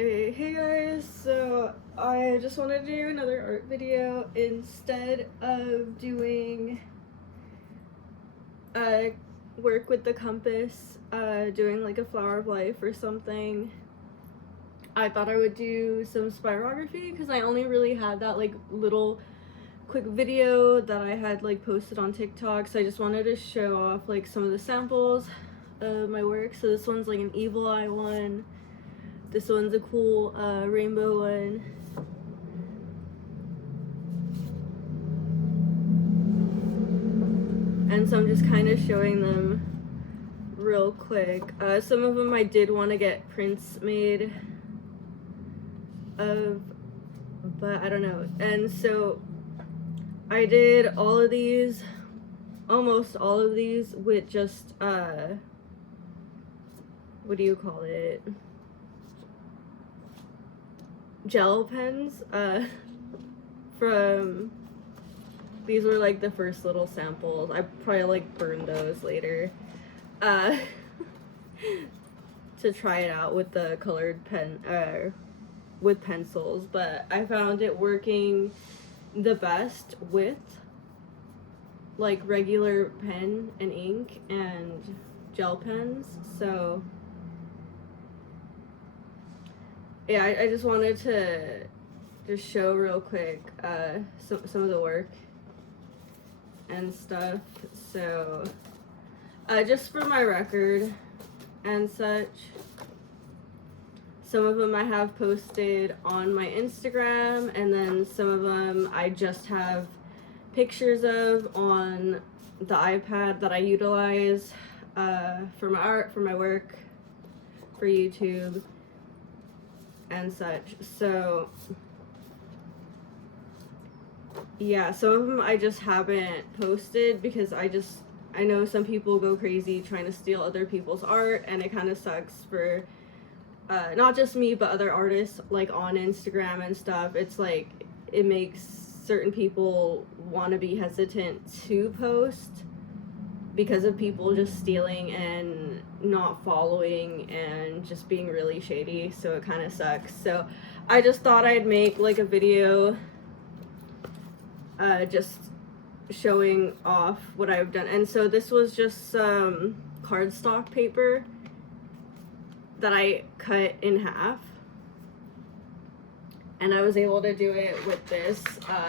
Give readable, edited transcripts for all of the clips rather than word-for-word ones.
Hey guys, so I just wanted to do another art video instead of doing work with the compass, doing like a flower of life or something. I thought I would do some spirography because I only really had that like little quick video that I had like posted on TikTok, so I just wanted to show off like some of the samples of my work. So this one's like an evil eye one. This one's a cool rainbow one. And so I'm just kind of showing them real quick. Some of them I did want to get prints made of, but I don't know. And so I did all of these, almost all of these, with just, what do you call it? Gel pens, from, these were like the first little samples. I probably like burned those later, to try it out with the colored pen, with pencils, but I found it working the best with like regular pen and ink and gel pens. So yeah, I just wanted to just show real quick some of the work and stuff. So just for my record and such, some of them I have posted on my Instagram, and then some of them I just have pictures of on the iPad that I utilize for my art, for my work, for YouTube and such. So yeah, some of them I just haven't posted because I know some people go crazy trying to steal other people's art, and it kind of sucks for not just me but other artists like on Instagram and stuff. It's like it makes certain people want to be hesitant to post because of people just stealing and not following and just being really shady, so it kind of sucks. So I just thought I'd make like a video just showing off what I've done. And so this was just some cardstock paper that I cut in half, and I was able to do it with this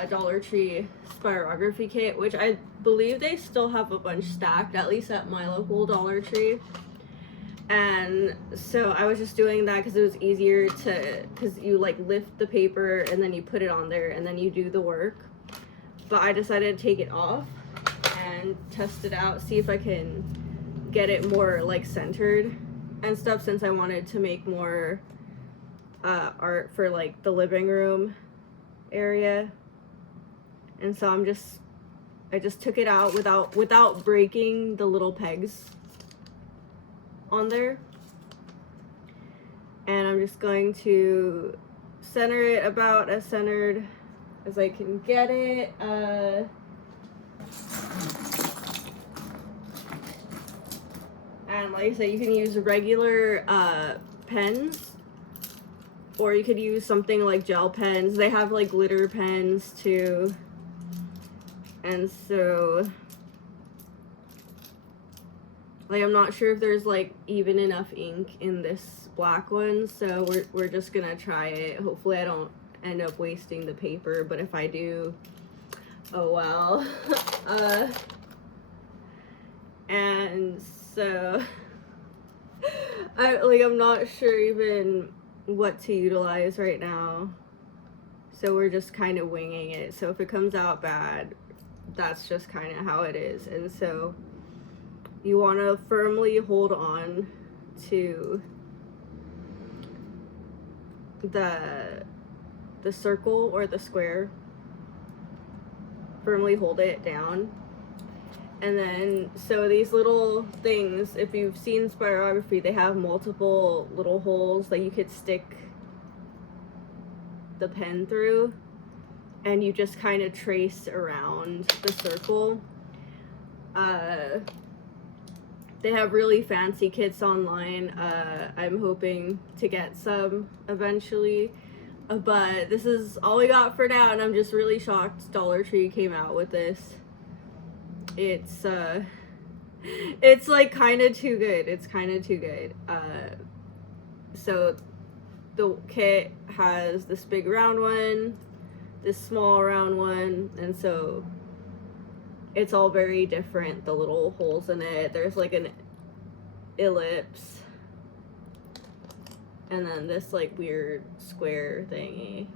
Dollar Tree Spirography kit, which I believe they still have a bunch stacked, at least at my local Dollar Tree. And so I was just doing that because it was easier to, because you like lift the paper and then you put it on there and then you do the work. But I decided to take it off and test it out, see if I can get it more like centered and stuff, since I wanted to make more art for like the living room area. And so I just took it out without breaking the little pegs on there, and I'm just going to center it about as centered as I can get it. And like I said, you can use regular pens, or you could use something like gel pens. They have like glitter pens too. And so like I'm not sure if there's like even enough ink in this black one, so we're just gonna try it. Hopefully I don't end up wasting the paper, but if I do, oh well. And so I'm not sure even what to utilize right now, so we're just kind of winging it. So if it comes out bad, that's just kind of how it is. And so you want to firmly hold on to the circle or the square. Firmly hold it down. And then, so these little things, if you've seen spirography, they have multiple little holes that you could stick the pen through, and you just kind of trace around the circle. they have really fancy kits online. I'm hoping to get some eventually. But this is all we got for now, and I'm just really shocked Dollar Tree came out with this. It's like kind of too good. It's kind of too good. So the kit has this big round one, this small round one, and so it's all very different, the little holes in it. There's like an ellipse, and then this like weird square thingy.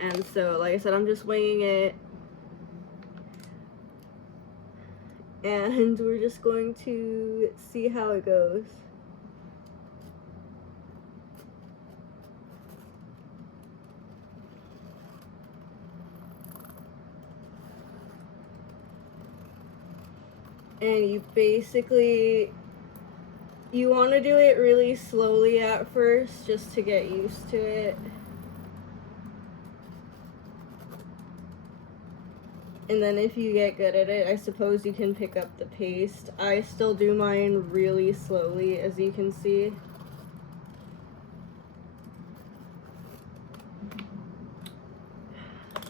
And so, like I said, I'm just winging it. And we're just going to see how it goes. And you basically, you want to do it really slowly at first just to get used to it. And then if you get good at it, I suppose you can pick up the pace. I still do mine really slowly, as you can see.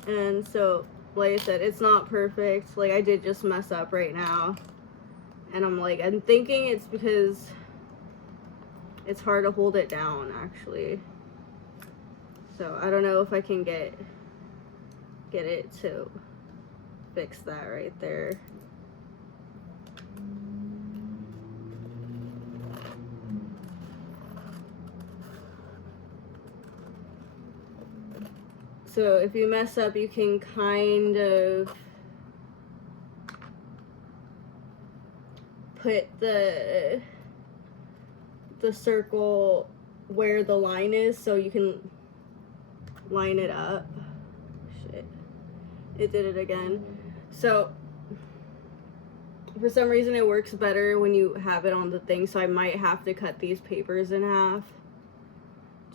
And so, like I said, it's not perfect. Like, I did just mess up right now. And I'm thinking it's because it's hard to hold it down, actually. So I don't know if I can get it to fix that right there. So if you mess up, you can kind of put the circle where the line is, so you can line it up. Shit, it did it again. So for some reason it works better when you have it on the thing, so I might have to cut these papers in half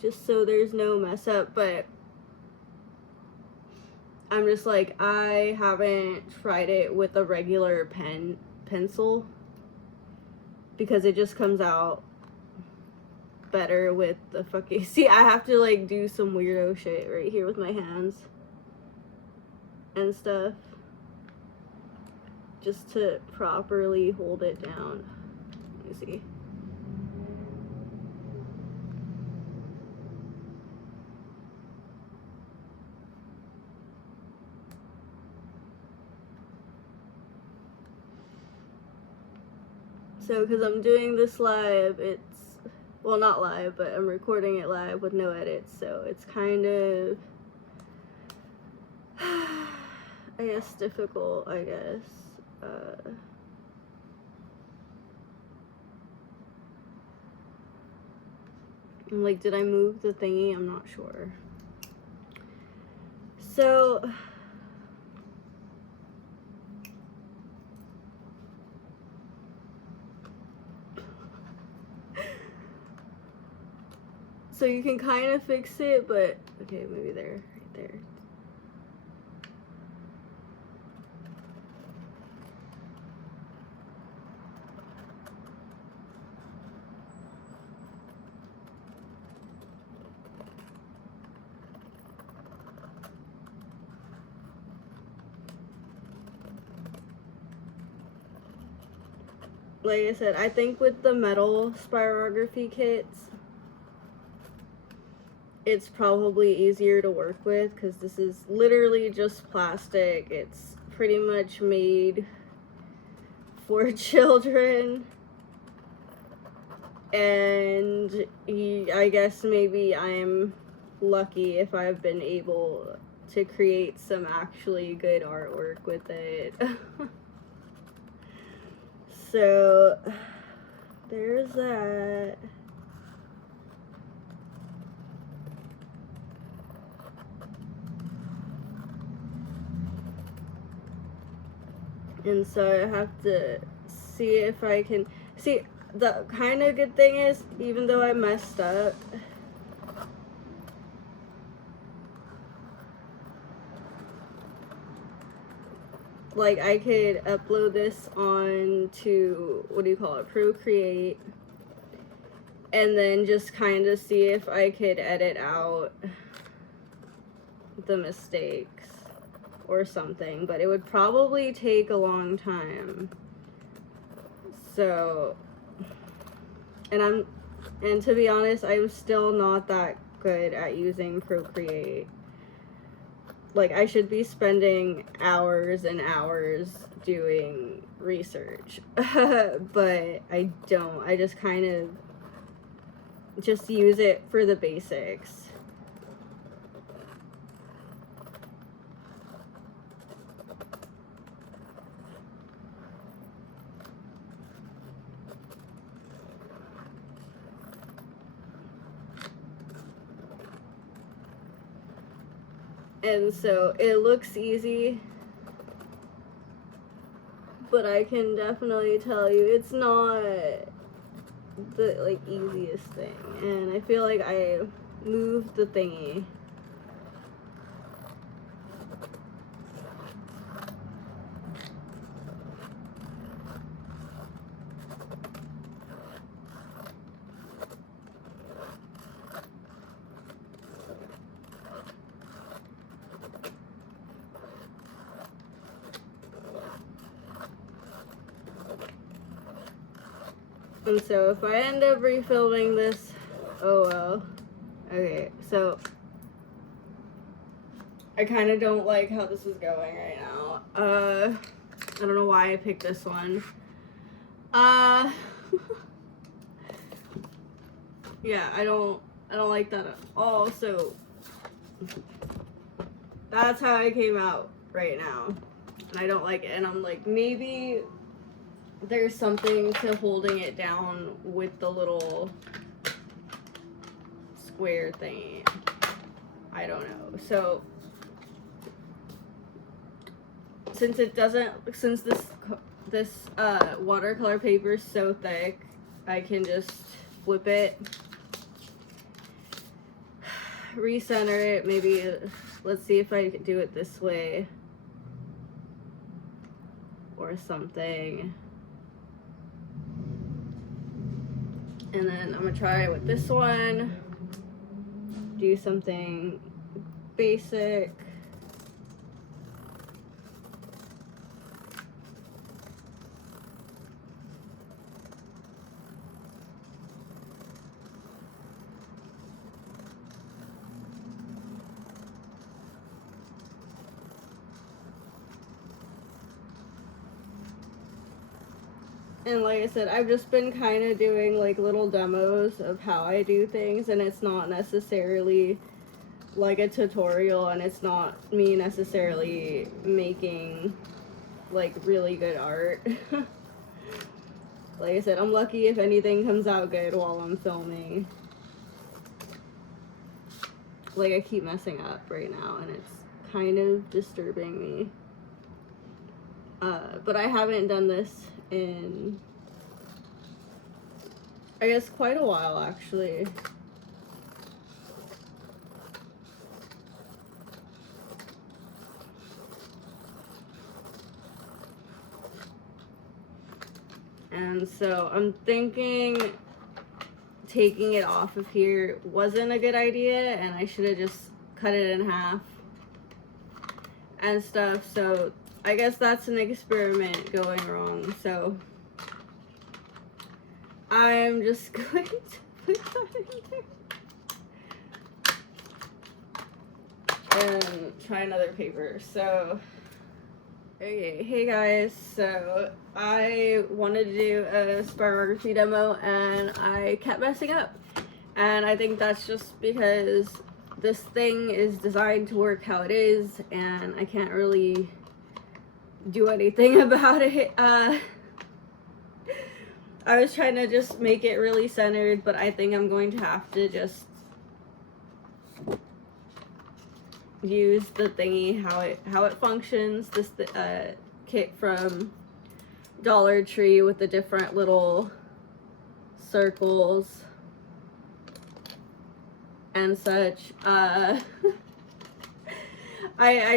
just so there's no mess up. But I'm just like, I haven't tried it with a regular pencil because it just comes out better with the fucking, see, I have to like do some weirdo shit right here with my hands and stuff just to properly hold it down. Let me see. So, because I'm doing this live, it's, well, not live, but I'm recording it live with no edits, so it's kind of, I guess, difficult, I guess. I'm like, did I move the thingy? I'm not sure. So, so you can kind of fix it, but, okay, maybe there, right there. Like I said, I think with the metal spirography kits, it's probably easier to work with because this is literally just plastic. It's pretty much made for children, and I guess maybe I'm lucky if I've been able to create some actually good artwork with it. So there's that. And so I have to see if I can see. The kind of good thing is, even though I messed up, like I could upload this on to, what do you call it, Procreate, and then just kind of see if I could edit out the mistakes or something, but it would probably take a long time. So, and to be honest, I'm still not that good at using Procreate. Like, I should be spending hours and hours doing research, but I don't. I just kind of just use it for the basics. And so it looks easy, but I can definitely tell you it's not the like easiest thing. And I feel like I moved the thingy. And so if I end up refilming this, oh well. Okay, so I kind of don't like how this is going right now. I don't know why I picked this one. Yeah, I don't like that at all. So that's how I came out right now, and I don't like it. And I'm like, maybe there's something to holding it down with the little square thing. I don't know. So since this watercolor paper is so thick, I can just flip it, recenter it. Maybe let's see if I can do it this way or something. And then I'm gonna try it with this one, do something basic. And like I said, I've just been kind of doing like little demos of how I do things, and it's not necessarily like a tutorial, and it's not me necessarily making like really good art. Like I said, I'm lucky if anything comes out good while I'm filming. Like, I keep messing up right now, and it's kind of disturbing me. But I haven't done this in, I guess, quite a while, actually. And so I'm thinking taking it off of here wasn't a good idea, and I should have just cut it in half and stuff. So I guess that's an experiment going wrong. So I'm just going to put that in there and try another paper. So okay, hey guys, so I wanted to do a spirography demo and I kept messing up, and I think that's just because this thing is designed to work how it is and I can't really do anything about it. I was trying to just make it really centered, but I think I'm going to have to just use the thingy how it functions, this kit from Dollar Tree with the different little circles and such. I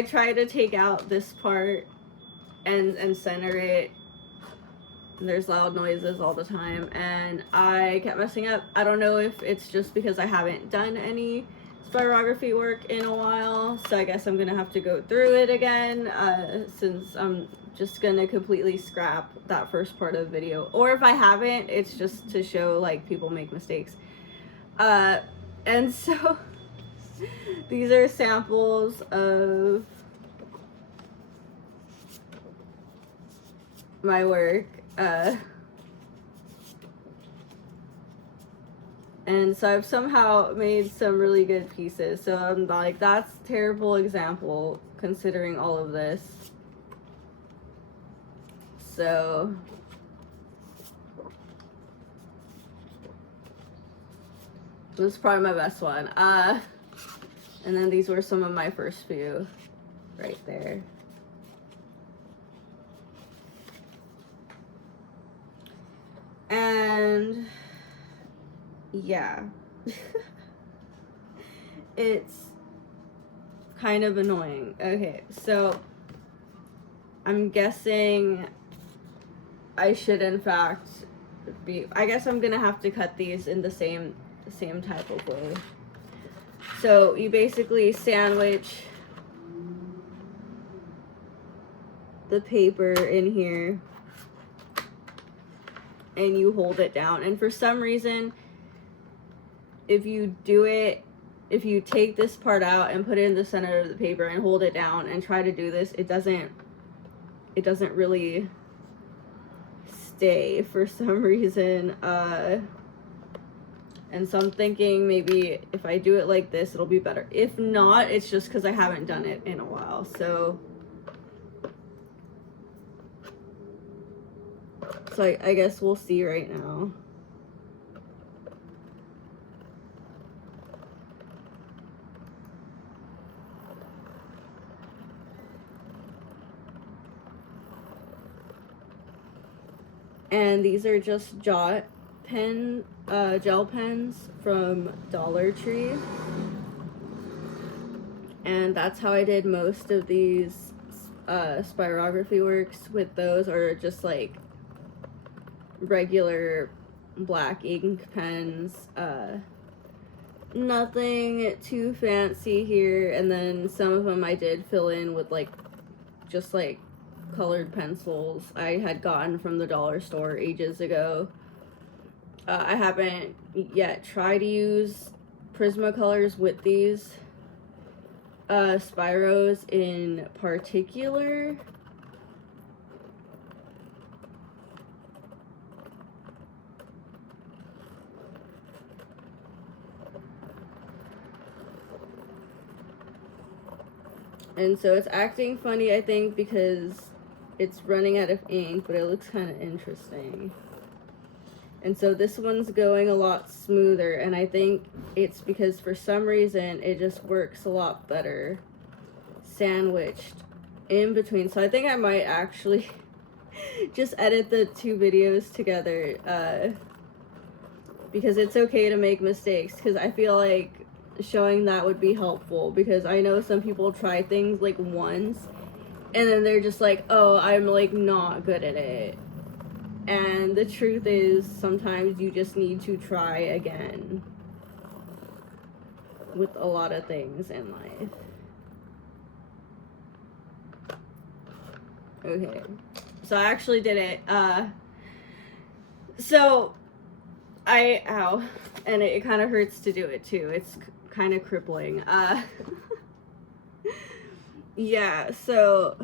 try to take out this part and center it. There's loud noises all the time, and I kept messing up. I don't know if it's just because I haven't done any spirography work in a while, so I guess I'm gonna have to go through it again, since I'm just gonna completely scrap that first part of the video. Or if I haven't, it's just to show like people make mistakes. And so these are samples of my work. And so I've somehow made some really good pieces. So I'm like, that's a terrible example considering all of this. So this is probably my best one. And then these were some of my first few right there. And yeah, it's kind of annoying. Okay, so I'm guessing I should in fact be, I guess I'm gonna have to cut these in the same type of way. So you basically sandwich the paper in here and you hold it down. And for some reason, if you take this part out and put it in the center of the paper and hold it down and try to do this, it doesn't really stay for some reason. And so I'm thinking maybe if I do it like this, it'll be better. If not, it's just because I haven't done it in a while. So I guess we'll see right now. And these are just gel pens from Dollar Tree. And that's how I did most of these spirography works with those, or just like regular black ink pens. Nothing too fancy here. And then some of them I did fill in with like just like colored pencils I had gotten from the dollar store ages ago. I haven't yet tried to use Prismacolors with these Spiros in particular. And so it's acting funny, I think, because it's running out of ink, but it looks kind of interesting. And so this one's going a lot smoother, and I think it's because for some reason it just works a lot better sandwiched in between. So I think I might actually just edit the two videos together, because it's okay to make mistakes, because I feel like showing that would be helpful, because I know some people try things like once and then they're just like, oh, I'm like not good at it. And the truth is, sometimes you just need to try again with a lot of things in life. Okay, so I actually did it. So ow, and it kind of hurts to do it too. It's kind of crippling. Yeah, so,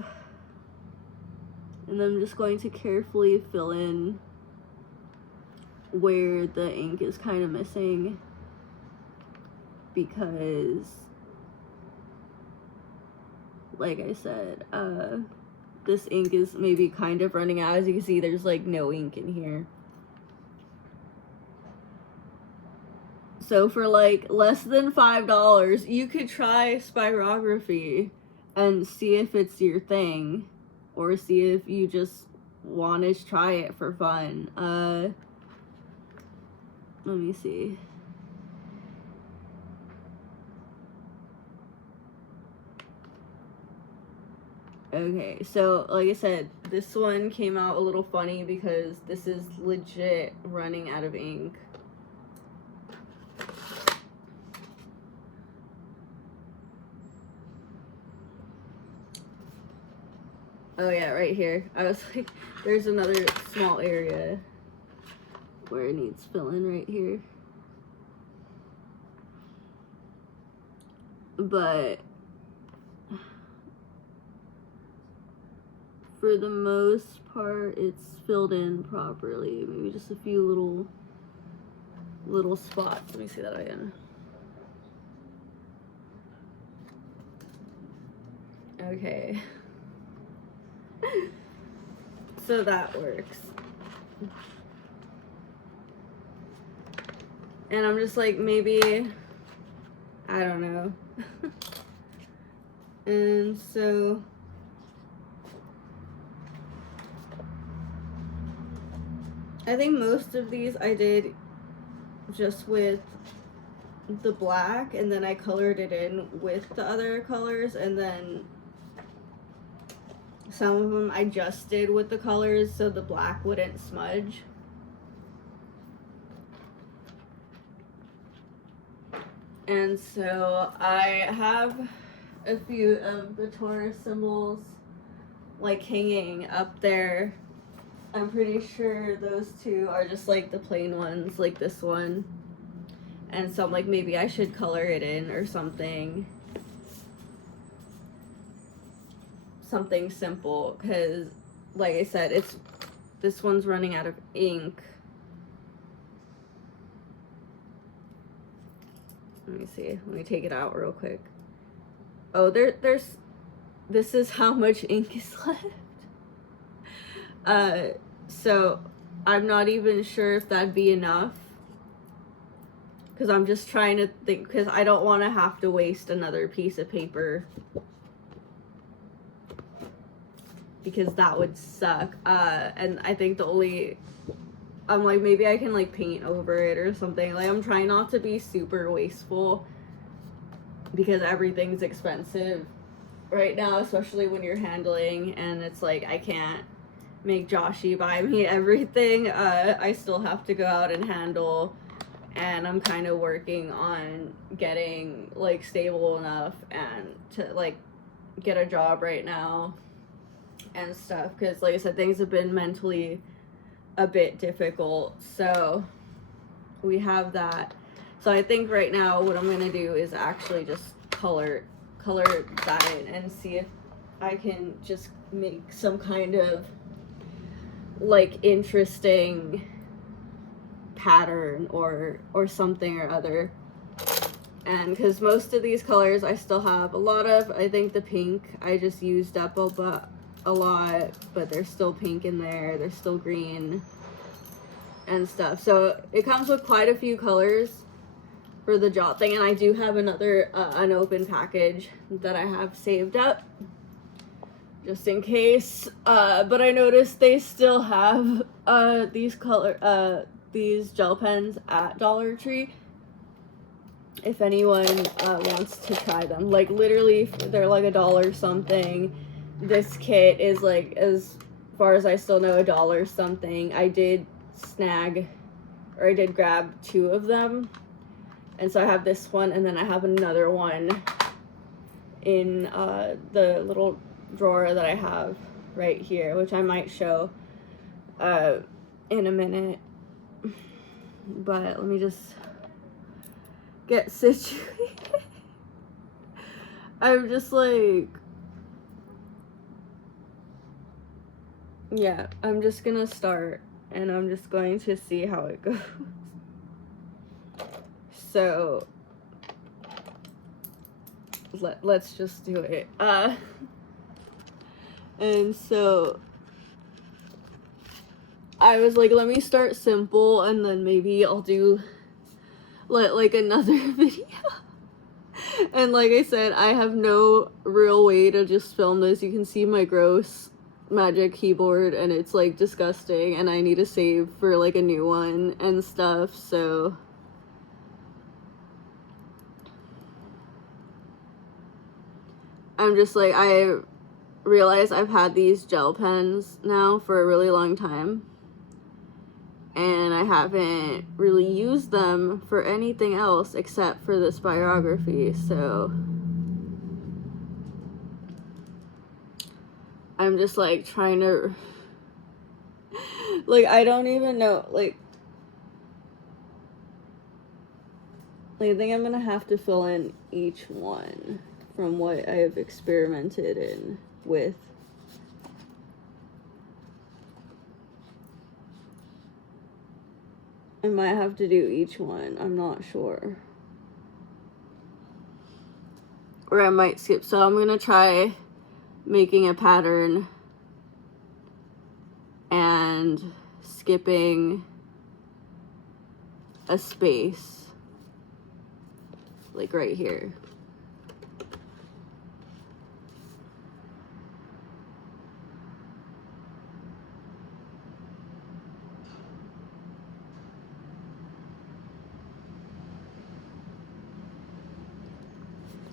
and I'm just going to carefully fill in where the ink is kind of missing, because like I said, this ink is maybe kind of running out. As you can see, there's like no ink in here. So for like less than $5, you could try spirography and see if it's your thing, or see if you just want to try it for fun. Let me see. Okay, so like I said, this one came out a little funny because this is legit running out of ink. Oh yeah, right here. I was like, there's another small area where it needs filling right here. But for the most part, it's filled in properly. Maybe just a few little spots. Let me see that again. Okay. So that works. And I'm just like, maybe, I don't know. And so I think most of these I did just with the black, and then I colored it in with the other colors, and then some of them I just did with the colors so the black wouldn't smudge. And so I have a few of the Taurus symbols like hanging up there. I'm pretty sure those two are just like the plain ones, like this one. And so I'm like, maybe I should color it in or something. Something simple, because like I said, this one's running out of ink. Let me see. Let me take it out real quick. Oh, this is how much ink is left. So I'm not even sure if that'd be enough, because I'm just trying to think, because I don't want to have to waste another piece of paper, because that would suck. And I think I'm like, maybe I can like paint over it or something. Like, I'm trying not to be super wasteful, because everything's expensive right now, especially when you're handling, and it's like, I can't make Joshy buy me everything. I still have to go out and handle, and I'm kind of working on getting like stable enough and to like get a job right now and stuff, because like I said, things have been mentally a bit difficult, so we have that. So I think right now what I'm gonna do is actually just color that in and see if I can just make some kind of like interesting pattern or something or other. And because most of these colors I still have a lot of, I think the pink I just used up a lot, but there's still pink in there, there's still green and stuff. So it comes with quite a few colors for the jot thing, and I do have another unopened package that I have saved up just in case. But I noticed they still have these gel pens at Dollar Tree if anyone wants to try them. Like, literally, they're like $1 something. This kit is like, as far as I still know, $1 something. I did grab 2 of them, and so I have this one, and then I have another one in the little drawer that I have right here, which I might show in a minute. But let me just get situated. I'm just like, yeah, I'm just gonna start, and I'm just going to see how it goes. So let's just do it. And so I was like, let me start simple, and then maybe I'll do like another video. And like I said, I have no real way to just film this. You can see my gross Magic keyboard, and it's like disgusting, and I need to save for like a new one and stuff. So I'm just like, realize I've had these gel pens now for a really long time, and I haven't really used them for anything else except for the spirography, so I'm just like trying to, like, I don't even know, like I think I'm gonna have to fill in each one from what I've experimented in with. I might have to do each one, I'm not sure. Or I might skip, so I'm gonna try making a pattern and skipping a space, like right here.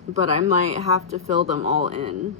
But I might have to fill them all in.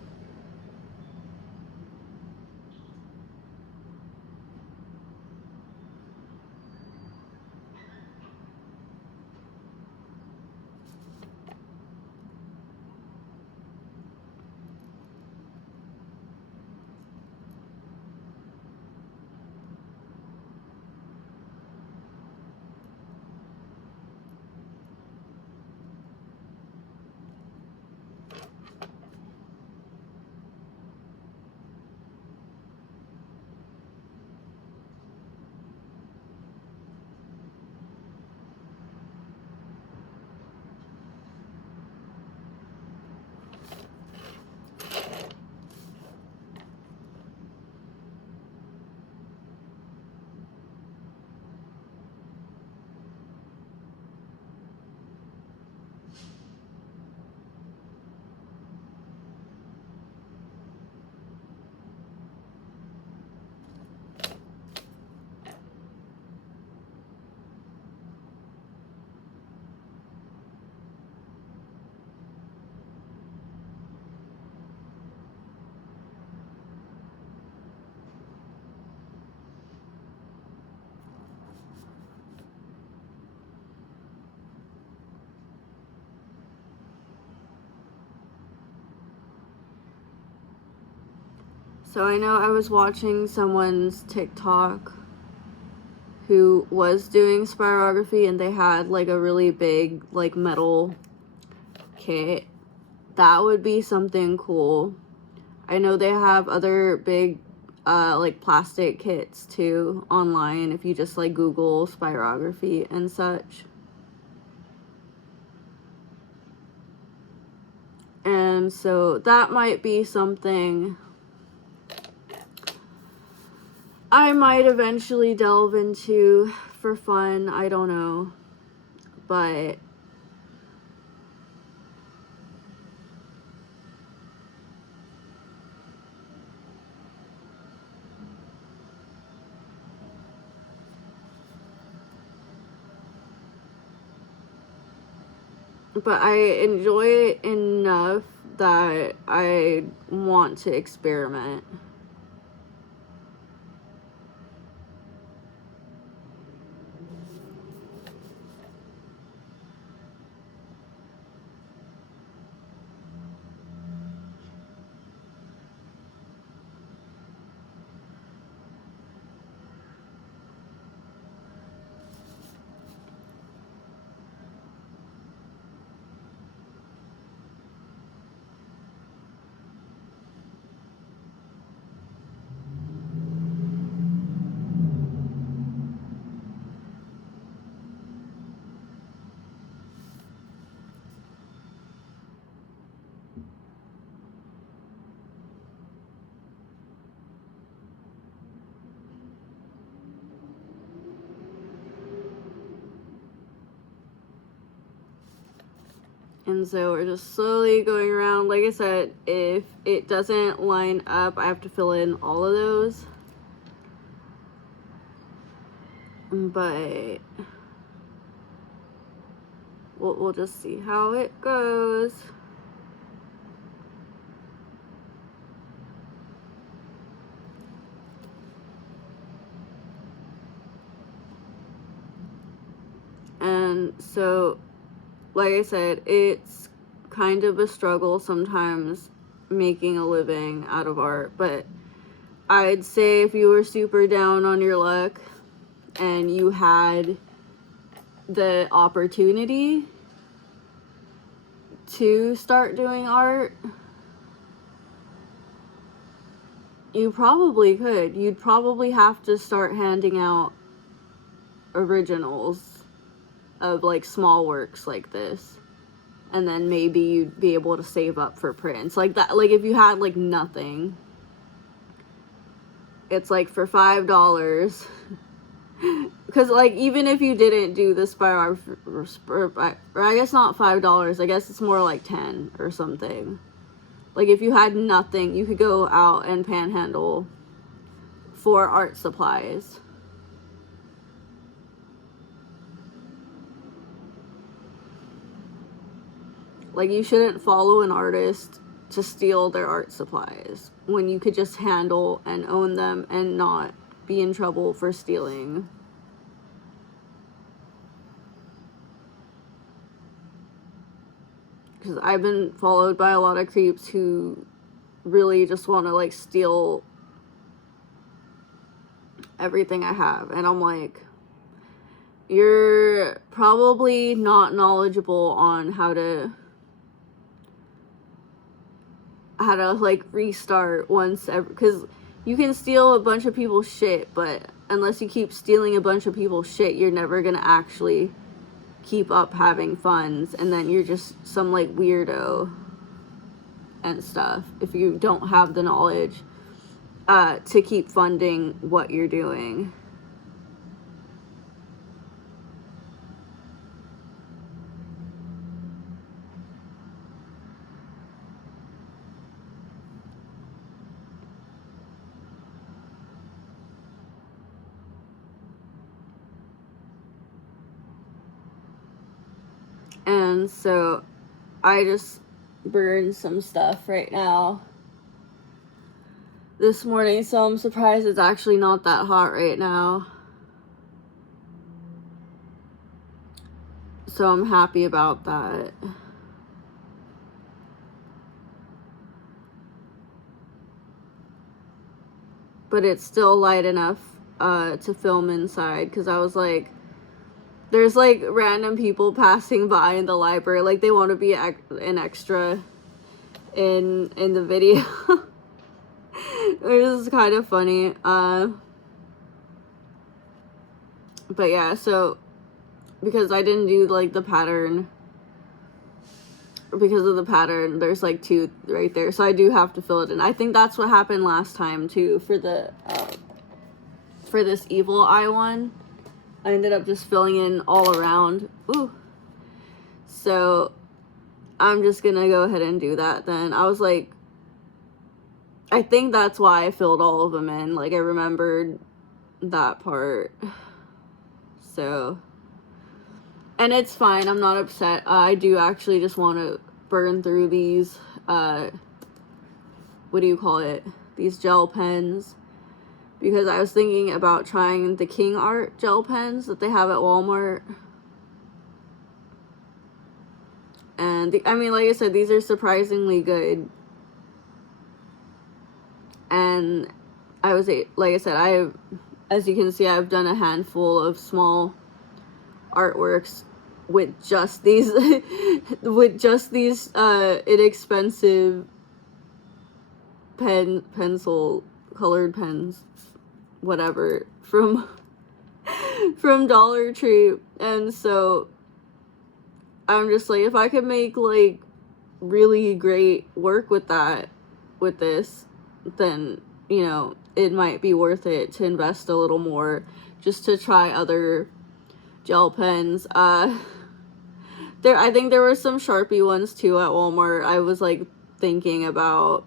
So I know I was watching someone's TikTok who was doing spirography, and they had like a really big like metal kit. That would be something cool. I know they have other big like plastic kits too online if you just like Google spirography and such. And so that might be something I might eventually delve into for fun. I don't know. But I enjoy it enough that I want to experiment. And so we're just slowly going around. Like I said, if it doesn't line up, I have to fill in all of those. But we'll just see how it goes. so like I said, it's kind of a struggle sometimes making a living out of art, but I'd say if you were super down on your luck and you had the opportunity to start doing art, you probably could. You'd probably have to start handing out originals of like small works like this, and then maybe you'd be able to save up for prints like that. Like if you had like nothing, it's like for $5, because like even if you didn't do the spiral, or I guess not $5, I guess it's more like 10 or something. Like if you had nothing, you could go out and panhandle for art supplies. Like you shouldn't follow an artist to steal their art supplies when you could just handle and own them and not be in trouble for stealing. Because I've been followed by a lot of creeps who really just want to like steal everything I have, and I'm like, you're probably not knowledgeable on how to like restart once ever, because you can steal a bunch of people's shit, but unless you keep stealing a bunch of people's shit, you're never gonna actually keep up having funds, and then you're just some like weirdo and stuff if you don't have the knowledge to keep funding what you're doing. And so I just burned some stuff right now this morning, so I'm surprised it's actually not that hot right now. So I'm happy about that. But it's still light enough to film inside, because I was like, there's like random people passing by in the library, like they want to be an extra in the video. It was kind of funny. But yeah, so because I didn't do like the pattern, because of the pattern, there's like 2 right there, so I do have to fill it in. I think that's what happened last time too for the for this evil eye one. I ended up just filling in all around. Ooh. So I'm just gonna go ahead and do that then. I was like, I think that's why I filled all of them in. Like I remembered that part. So, and it's fine. I'm not upset. I do actually just want to burn through these, what do you call it? These gel pens. Because I was thinking about trying the King Art gel pens that they have at Walmart. And I mean, like I said, these are surprisingly good. And I was, like I said, as you can see, I've done a handful of small artworks with just these, inexpensive pencil colored pens, whatever, from Dollar Tree. And so I'm just like, if I could make like really great work with this, then, you know, it might be worth it to invest a little more just to try other gel pens. I think there were some Sharpie ones too at Walmart. I was like thinking about.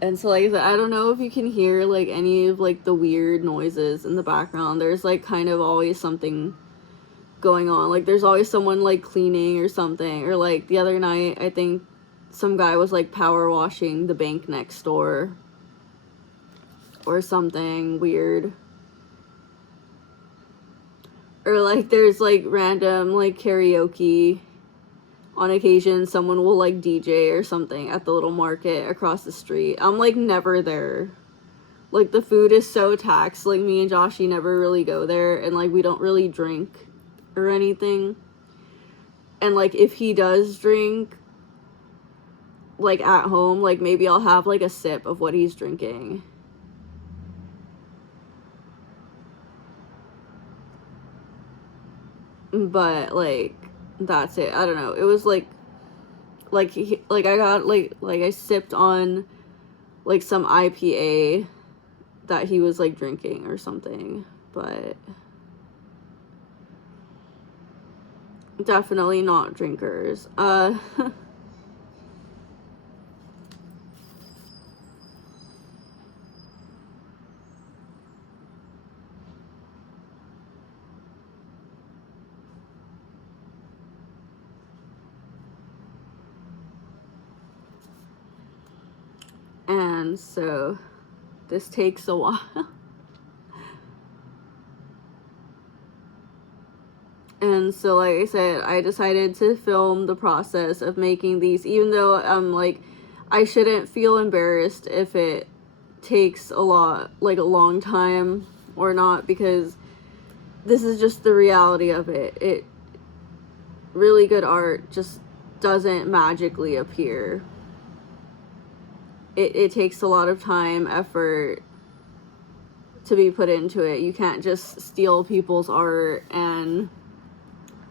And so, like I said, I don't know if you can hear, like, any of, like, the weird noises in the background. There's, like, kind of always something going on. Like, there's always someone, like, cleaning or something. Or, like, the other night, I think some guy was, like, power washing the bank next door. Or something weird. Or, like, there's, like, random, like, karaoke. On occasion, someone will, like, DJ or something at the little market across the street. I'm, like, never there. Like, the food is so taxed. Like, me and Joshy never really go there. And, like, we don't really drink or anything. And, like, if he does drink, like, at home, like, maybe I'll have, like, a sip of what he's drinking. But, like, that's it. I don't know. It was, like I got, like, I sipped on, like, some IPA that he was, like, drinking or something. But definitely not drinkers. And so this takes a while. And so, like I said, I decided to film the process of making these, even though I'm like, I shouldn't feel embarrassed if it takes a long time or not, because this is just the reality of it. Really good art just doesn't magically appear. It takes a lot of time, effort to be put into it. You can't just steal people's art and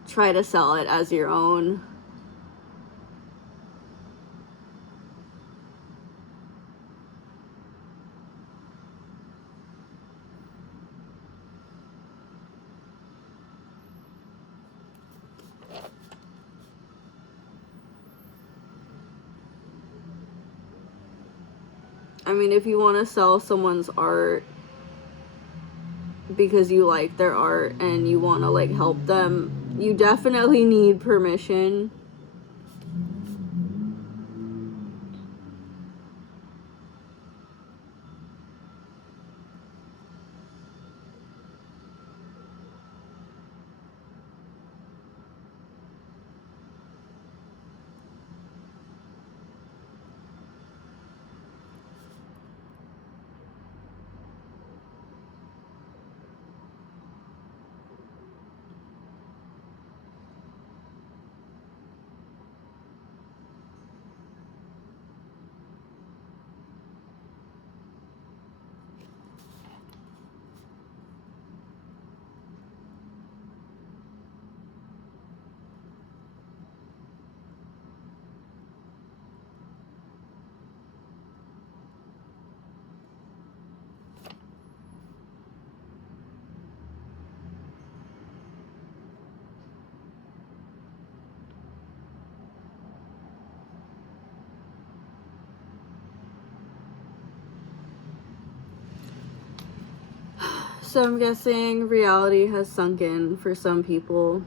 try to sell it as your own. I mean, if you want to sell someone's art because you like their art and you want to, like, help them, you definitely need permission. So I'm guessing reality has sunk in for some people.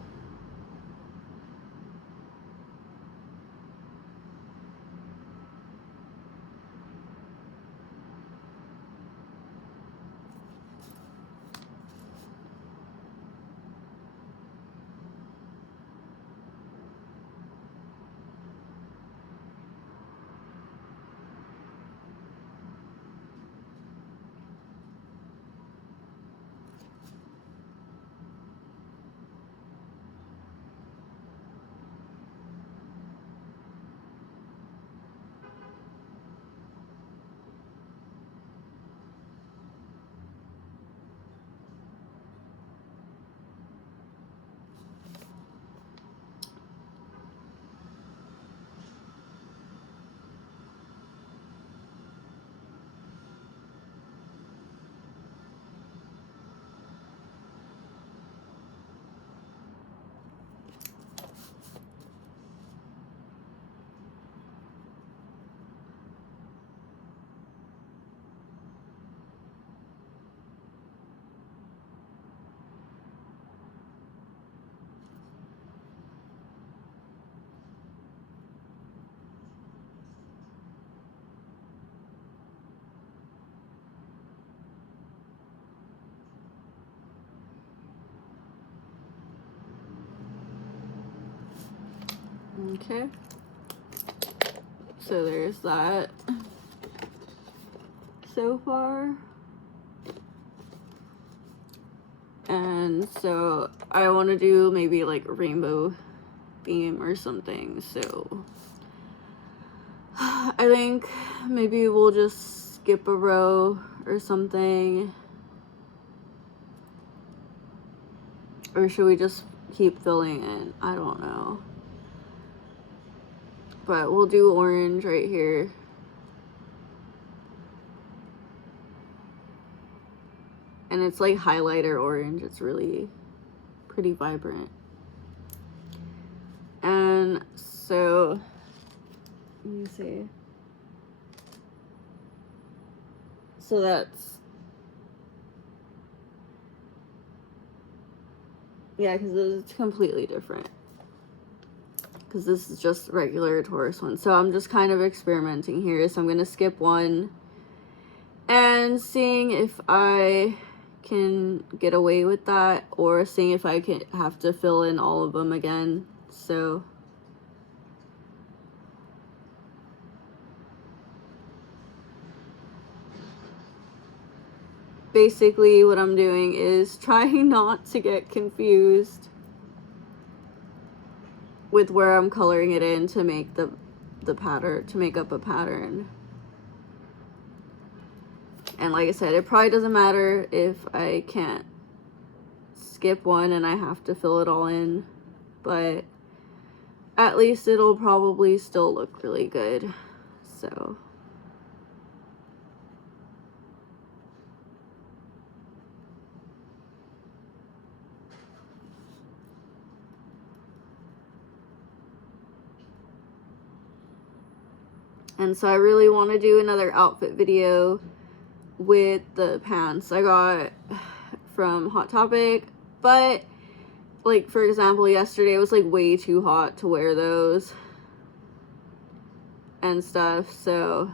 Okay. So there's that so far. And so I want to do maybe like a rainbow theme or something. So I think maybe we'll just skip a row or something. Or should we just keep filling in? I don't know. But we'll do orange right here. And it's like highlighter orange. It's really pretty vibrant. And so, let me see. So that's, yeah, because it's completely different. Because this is just regular Taurus one. So I'm just kind of experimenting here. So I'm going to skip one and seeing if I can get away with that, or seeing if I can have to fill in all of them again. So basically what I'm doing is trying not to get confused with where I'm coloring it in to make the pattern, to make up a pattern. And like I said, it probably doesn't matter if I can't skip one and I have to fill it all in, but at least it'll probably still look really good. So and so I really want to do another outfit video with the pants I got from Hot Topic, but like for example yesterday it was like way too hot to wear those and stuff, so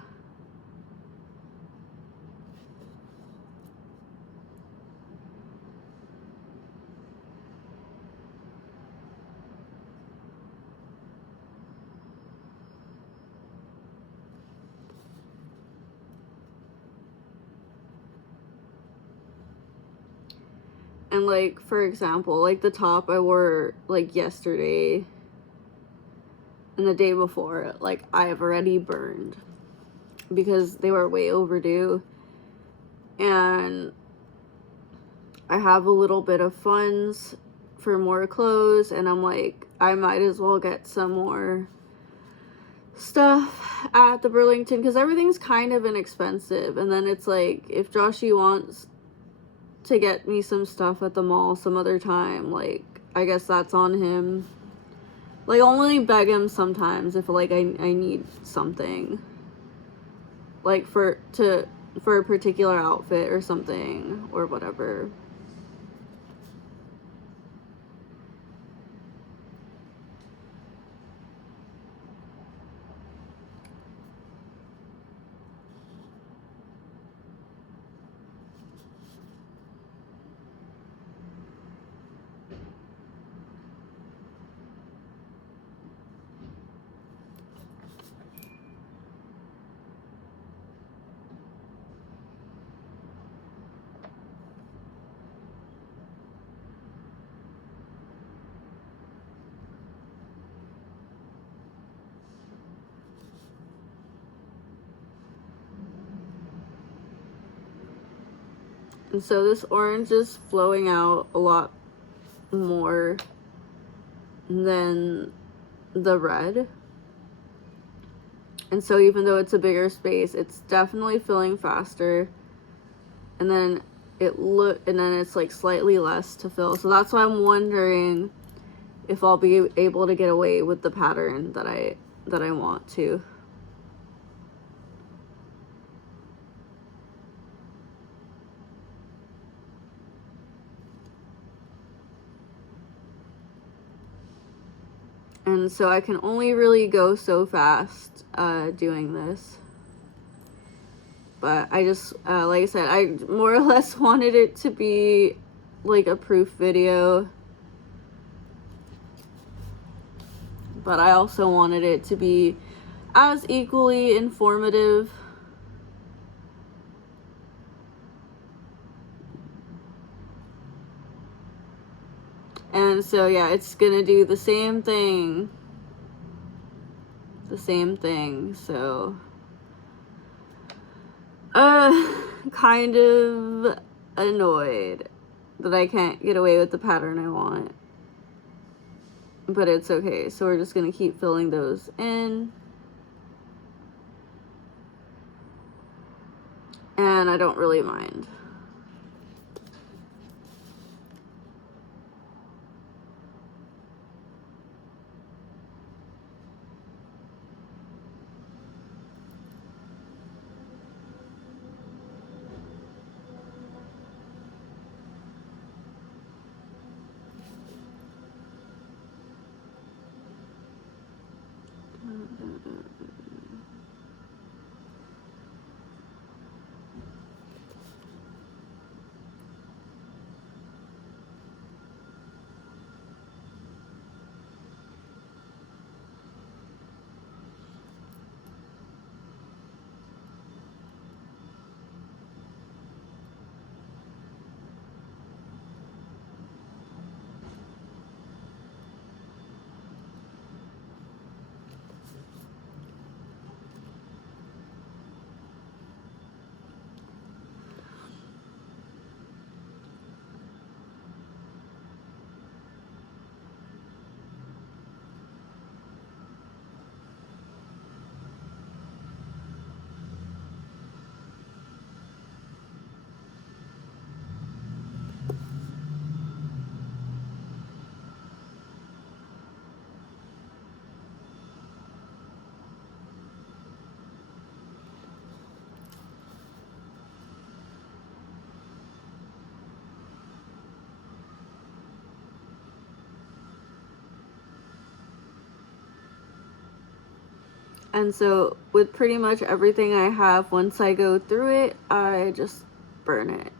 and like for example like the top I wore like yesterday and the day before, like I've already burned because they were way overdue, and I have a little bit of funds for more clothes, and I'm like, I might as well get some more stuff at the Burlington because everything's kind of inexpensive. And then it's like, if Joshy wants to get me some stuff at the mall some other time, like I guess that's on him. Like I'll only beg him sometimes if like I need something, like for a particular outfit or something or whatever. And so this orange is flowing out a lot more than the red. And so even though it's a bigger space, it's definitely filling faster. And then it's like slightly less to fill. So that's why I'm wondering if I'll be able to get away with the pattern that I want to. And so I can only really go so fast doing this. But I just, like I said, I more or less wanted it to be like a proof video. but I also wanted it to be as equally informative. And so yeah, it's gonna do the same thing. So kind of annoyed that I can't get away with the pattern I want, but it's okay. So we're just gonna keep filling those in, and I don't really mind. And so with pretty much everything I have, once I go through it, I just burn it.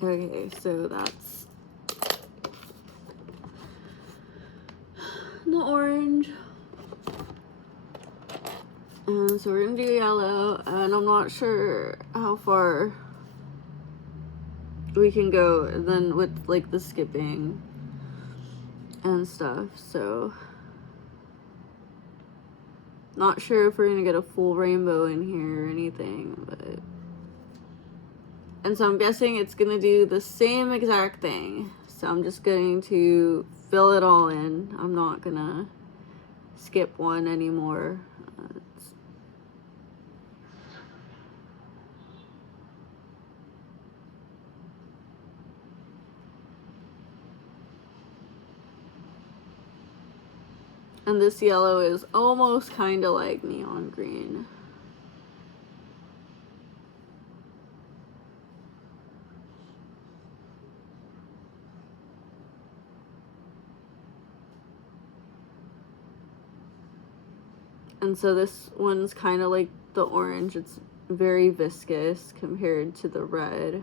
Okay, so that's the orange. And so we're gonna do yellow, and I'm not sure how far we can go then with like the skipping and stuff, so not sure if we're gonna get a full rainbow in here or anything, but and so I'm guessing it's gonna do the same exact thing. So I'm just going to fill it all in. I'm not gonna skip one anymore. And this yellow is almost kind of like neon green. And so this one's kind of like the orange. It's very viscous compared to the red.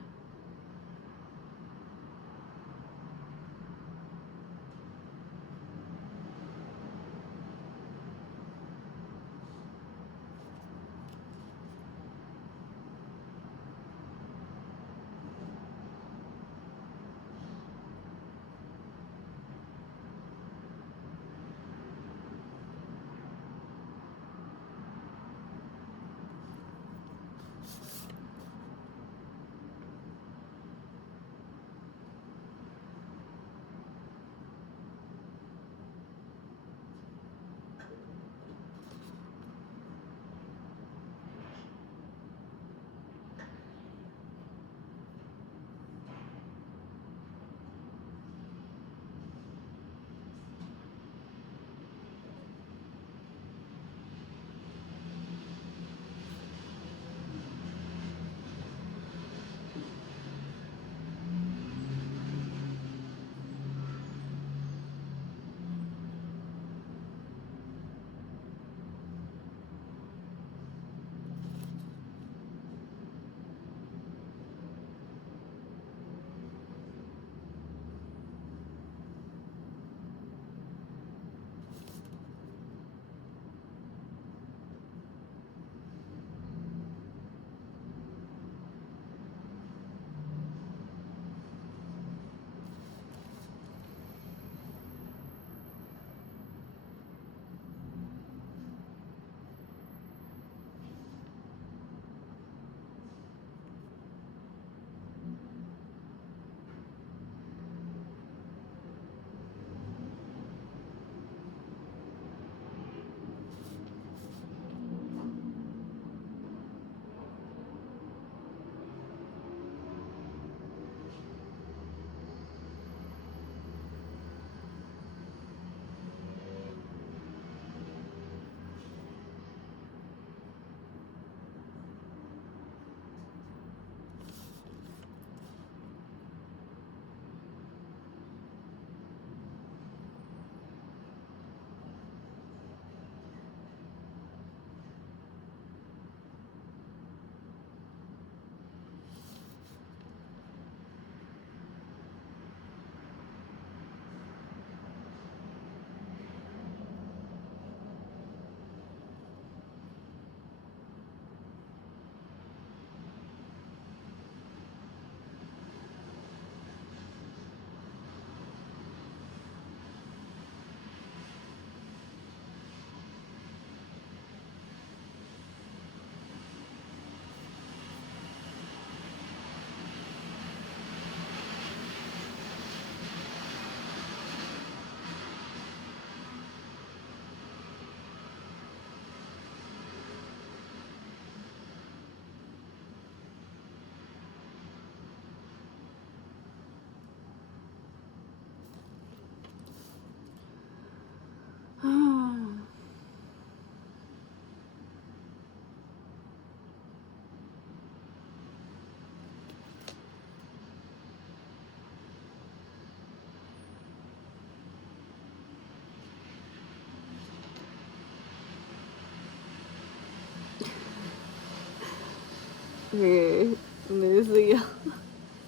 Okay, and there's the yellow.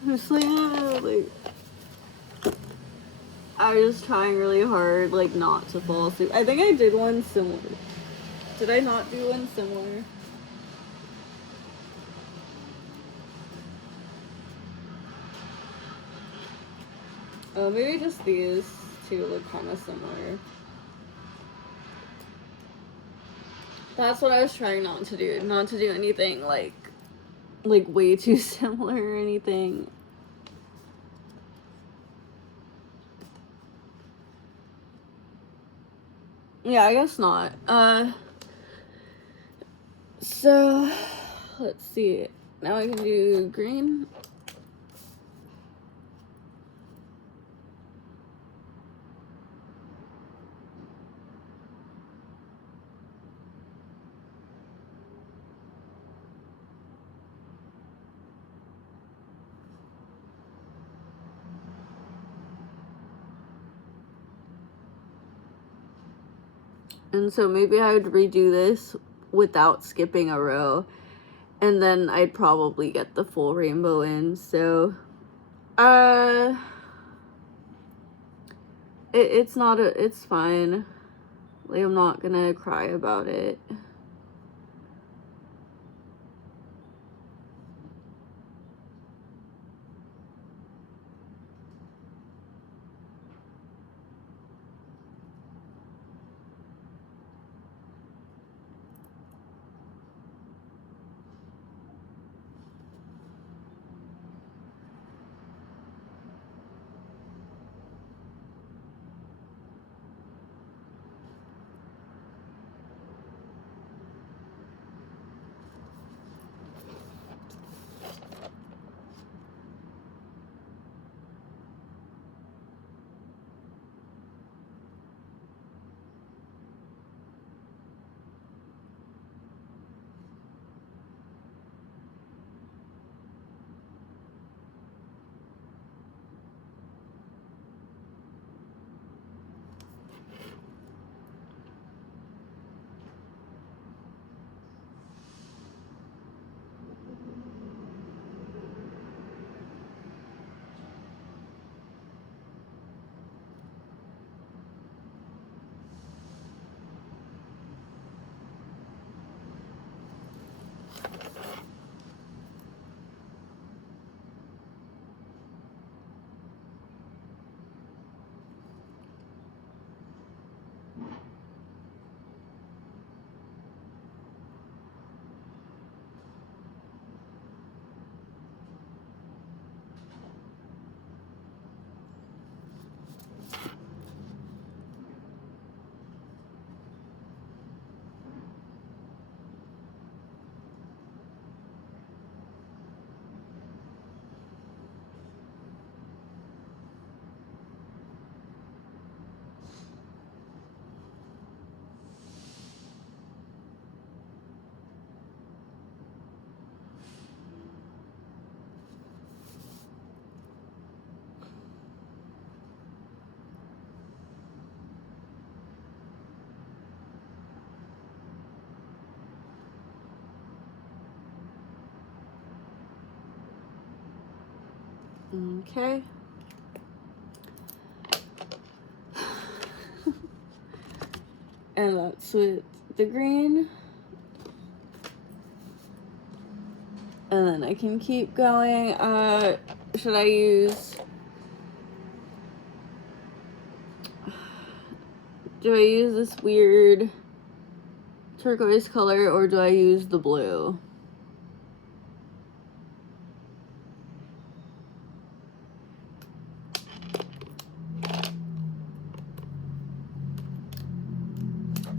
Just like I was just trying really hard, like, not to fall asleep. I think I did one similar. Did I not do one similar? Oh, maybe just these two look kind of similar. That's what I was trying not to do. Not to do anything like way too similar or anything. Yeah, I guess not. So let's see. Now I can do green. And so maybe I would redo this without skipping a row, and then I'd probably get the full rainbow in. So it's fine. Like, I'm not gonna cry about it. Okay. And that's with the green. And then I can keep going. Should I use... Do I use this weird turquoise color, or do I use the blue?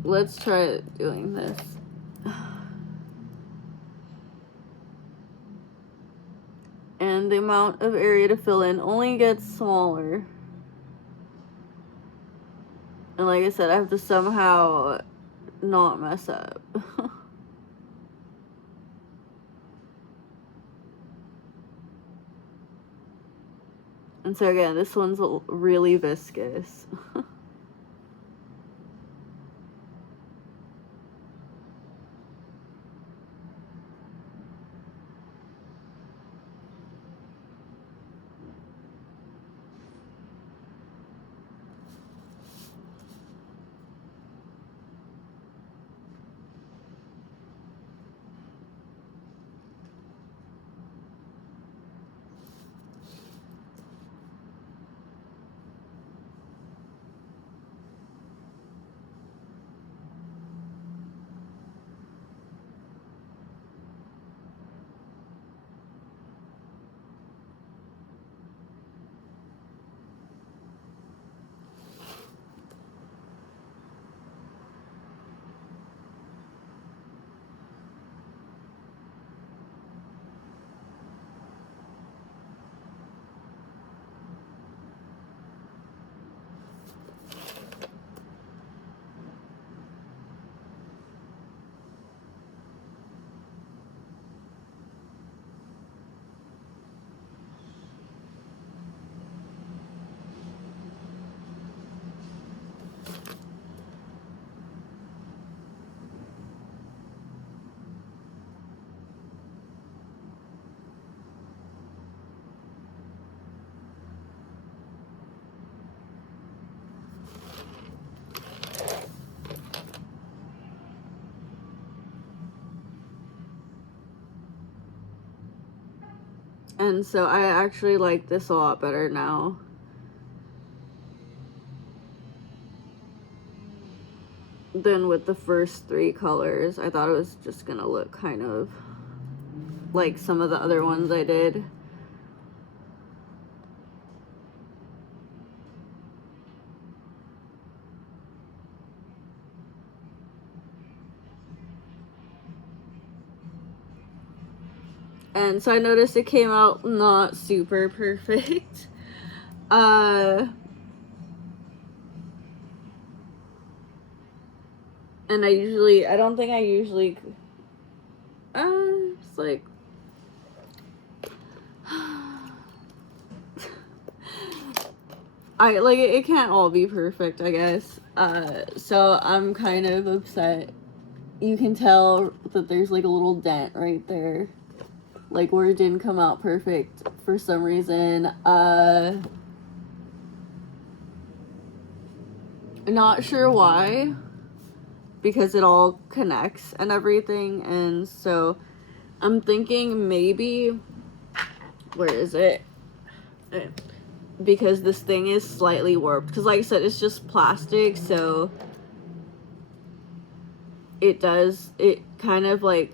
Let's try doing this. And the amount of area to fill in only gets smaller. And like I said, I have to somehow not mess up. And so again, this one's really viscous. And so I actually like this a lot better now. Than with the first 3 colors. I thought it was just gonna look kind of like some of the other ones I did. And so I noticed it came out not super perfect. And I don't think I usually, it's like, it can't all be perfect, I guess. So I'm kind of upset. You can tell that there's like a little dent right there, like where it didn't come out perfect for some reason. Not sure why, because it all connects and everything, and so I'm thinking maybe, where is it? Because this thing is slightly warped, because like I said, it's just plastic, so it kind of like,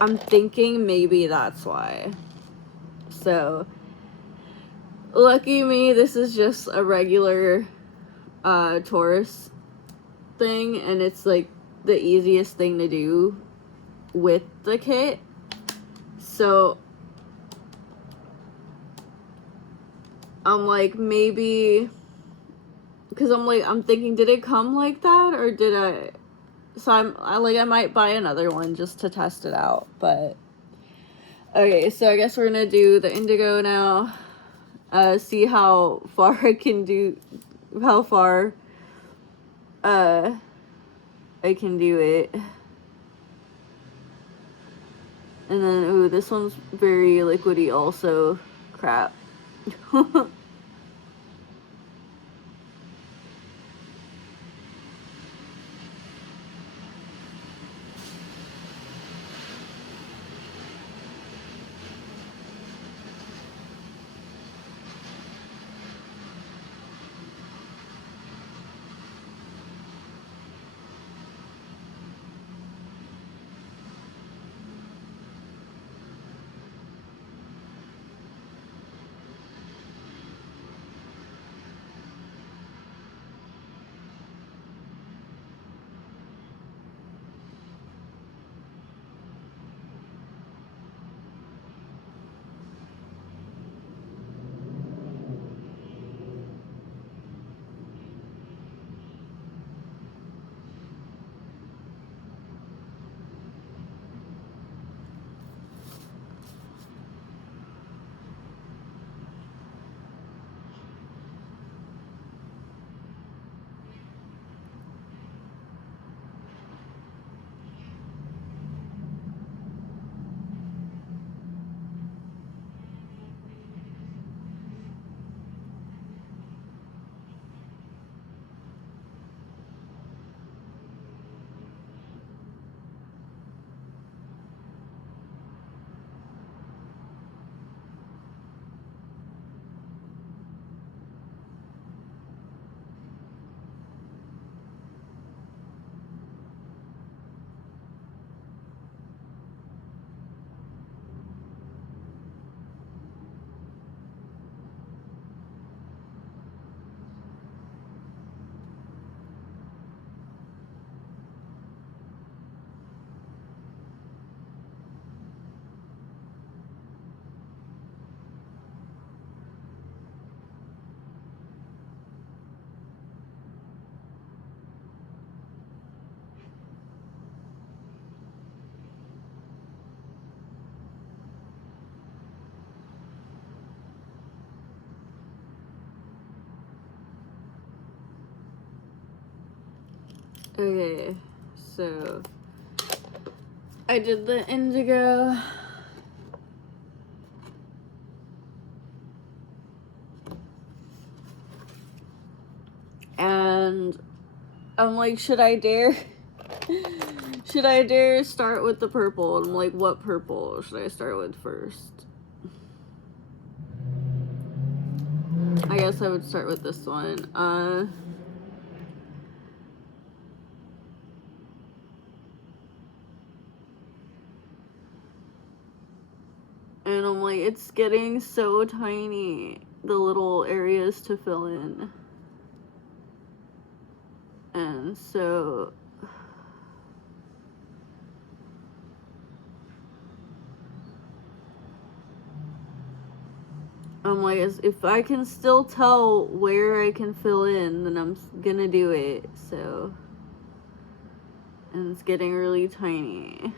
I'm thinking maybe that's why. So lucky me, this is just a regular Taurus thing, and it's like the easiest thing to do with the kit. So I'm like, maybe, because I'm thinking, did it come like that, or did so I might buy another one just to test it out. But okay, so I guess we're gonna do the indigo now. See how far I can do, how far I can do it. And then, ooh, this one's very liquidy also. Crap. Okay, so I did the indigo. And I'm like, should I dare Should I dare start with the purple? And I'm like, what purple should I start with first? I guess I would start with this one. And I'm like, it's getting so tiny, the little areas to fill in. And so I'm like, if I can still tell where I can fill in, then I'm gonna do it. So, and it's getting really tiny.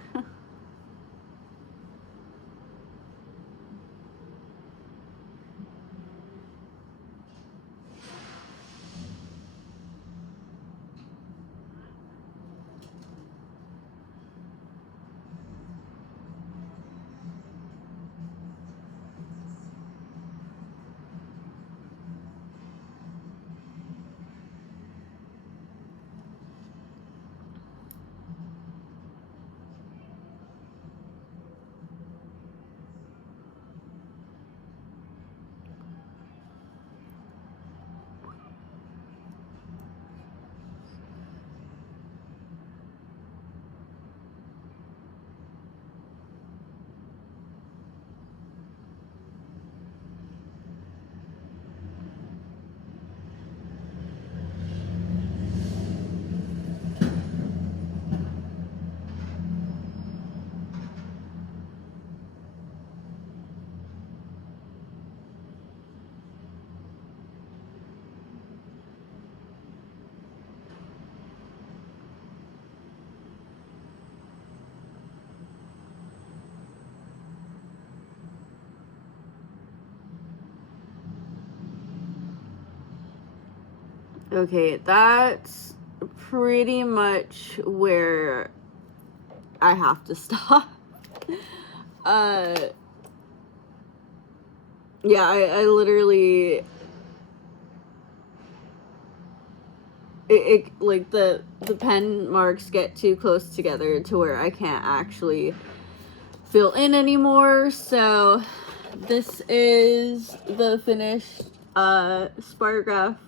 Okay, that's pretty much where I have to stop. Yeah, I literally, it like the pen marks get too close together to where I can't actually fill in anymore. So this is the finished Spirograph.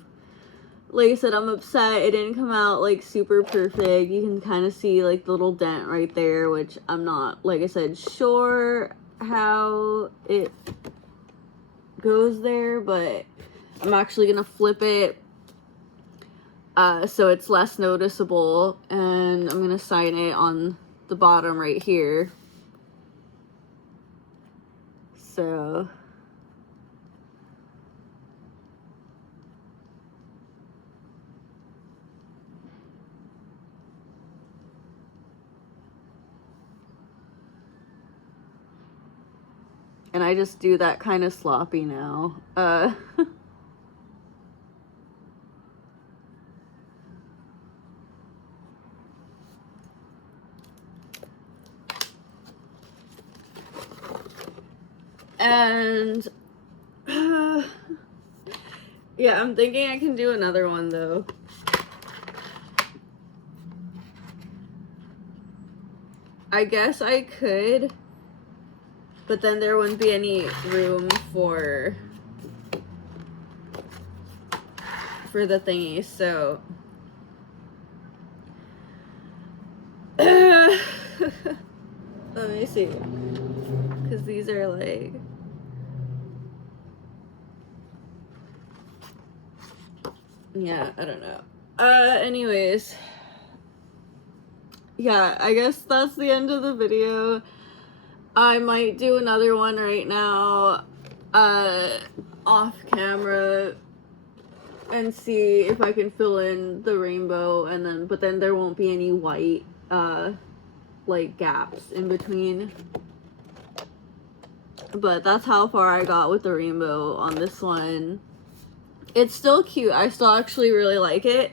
Like I said, I'm upset it didn't come out like super perfect. You can kind of see like the little dent right there, which I'm not, like I said, sure how it goes there, but I'm actually gonna flip it so it's less noticeable, and I'm gonna sign it on the bottom right here. So and I just do that kind of sloppy now. And yeah, I'm thinking I can do another one though. I guess I could, but then there wouldn't be any room for the thingy, so let me see, because these are like, yeah, I don't know. Anyways, yeah, I guess that's the end of the video. I might do another one right now, off camera, and see if I can fill in the rainbow, and then, but then there won't be any white, like gaps in between. But that's how far I got with the rainbow on this one. It's still cute. I still actually really like it,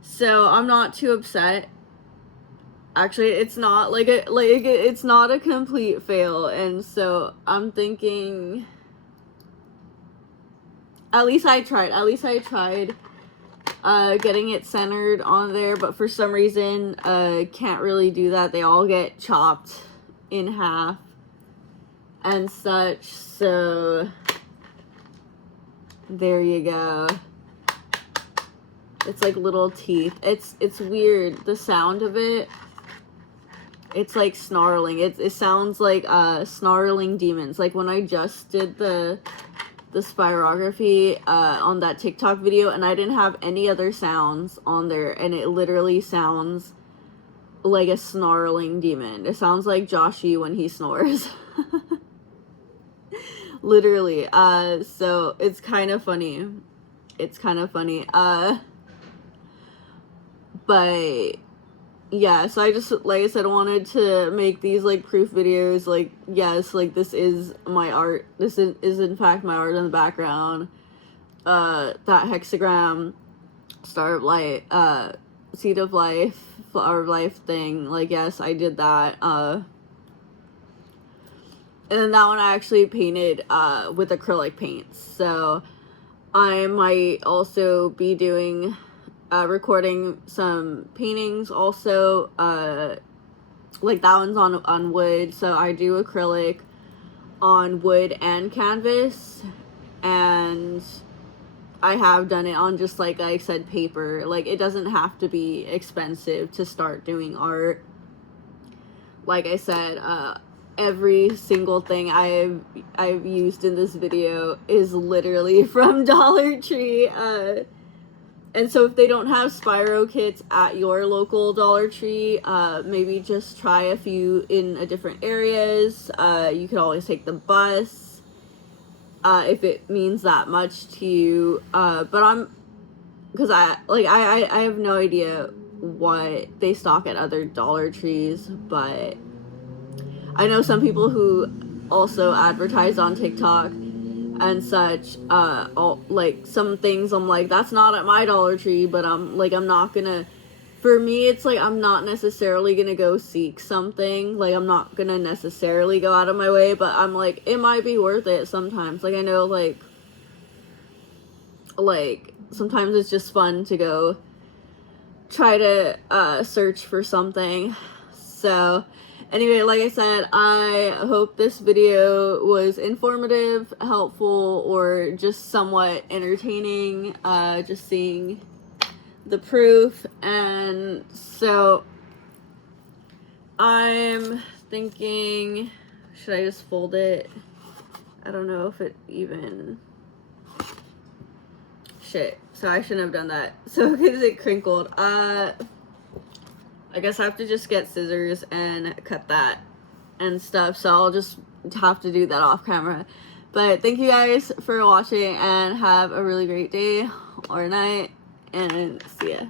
so I'm not too upset. Actually, it's not like it's not a complete fail, and so I'm thinking at least I tried. getting it centered on there, but for some reason can't really do that. They all get chopped in half and such, so there you go. It's like little teeth. It's weird, the sound of it. It's like snarling. It sounds like snarling demons. Like when I just did the spirography on that TikTok video, and I didn't have any other sounds on there, and it literally sounds like a snarling demon. It sounds like Joshy when he snores. Literally. So it's kind of funny. It's kind of funny. But yeah, so I just, like I said, wanted to make these like proof videos. Like, yes, like this is my art. This is in fact my art in the background. That hexagram, star of light, seed of life, flower of life thing. Like, yes, I did that. And then that one I actually painted with acrylic paints. So I might also be doing recording some paintings also, like that one's on wood, so I do acrylic on wood and canvas, and I have done it on just, like I said, paper. Like, it doesn't have to be expensive to start doing art. Like I said, every single thing I've used in this video is literally from Dollar Tree. And so if they don't have Spiro kits at your local Dollar Tree, maybe just try a few in different areas. You could always take the bus if it means that much to you. But because I have no idea what they stock at other Dollar Trees, but I know some people who also advertise on TikTok and such, like some things I'm like, that's not at my Dollar Tree, but I'm not gonna, for me it's like I'm not necessarily gonna go seek something, like I'm not gonna necessarily go out of my way, but I'm like, it might be worth it sometimes. Like, I know like sometimes it's just fun to go try to search for something. So anyway, like I said, I hope this video was informative, helpful, or just somewhat entertaining, just seeing the proof. And so I'm thinking, should I just fold it? I don't know if it even, shit, so I shouldn't have done that. So because it crinkled, I guess I have to just get scissors and cut that and stuff, so I'll just have to do that off camera. But thank you guys for watching, and have a really great day or night, and see ya.